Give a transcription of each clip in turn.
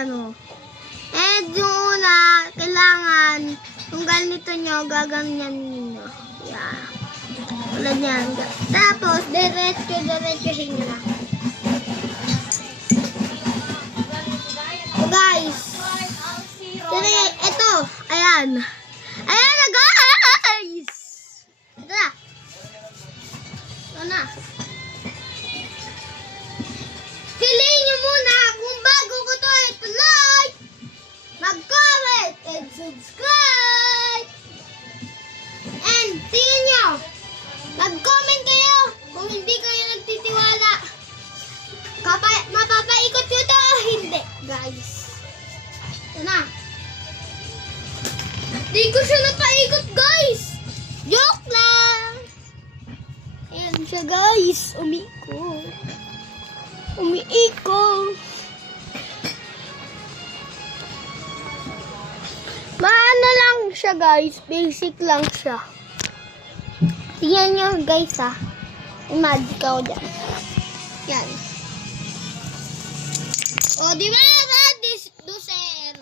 paano. And yung una, kailangan, kung ganito nyo, gaganyan nyo. Yeah. Wala niyan. Tapos, diretso-diretsohin nyo na. So guys, ito, ayan. Ayan na guys! Ito na. Ito na. Piliin nyo muna kung bago ko to like, mag-comment, and subscribe. And tingnan nyo, mag-comment kayo kung hindi kayo nagtitiwala. Mapapaikot nyo to o hindi, guys. Ito na. Di ko siya napaikot, guys. Joke lang. Ayan siya, guys. Umiikot. Maano lang siya, guys. Basic lang siya. Tingnan nyo, guys, ha. Magic ako dyan. Yan. O, di ba? Doser.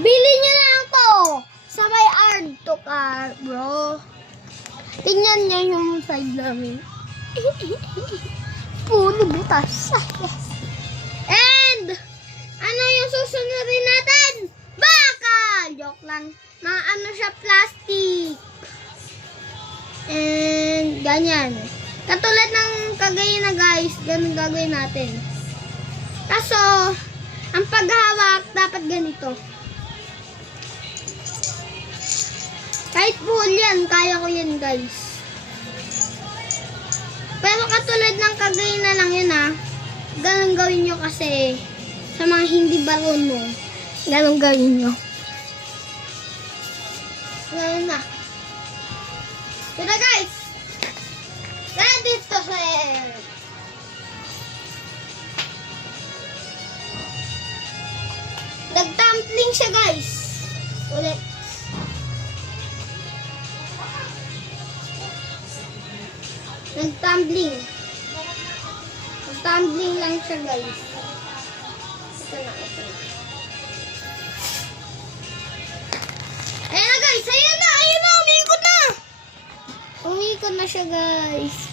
Bili nyo na lang to. Sa may art to car, bro. Tingnan nyo yung side namin. Puno butas. And, ano yung susunodin natin? Bakal! Joke lang. Ano siya, plastic. And, ganyan. Katulad ng kagaya na guys, ganun gagawin natin. Kaso, ang paghawak, dapat ganito. Kahit full yan, kaya ko yan guys. Pero katulad ng kagaya na lang yun ha. Ganun gawin nyo kasi sa mga hindi marunong. Ganun gawin nyo. Ganun na. Ito guys. Ready to share. Nag-tumbling siya guys. Ulit. Nag-tumbling. Nag-tumbling lang siya guys. Ito na. Ayan na guys. Ayan na. Umiikot na. Umiikot na siya guys.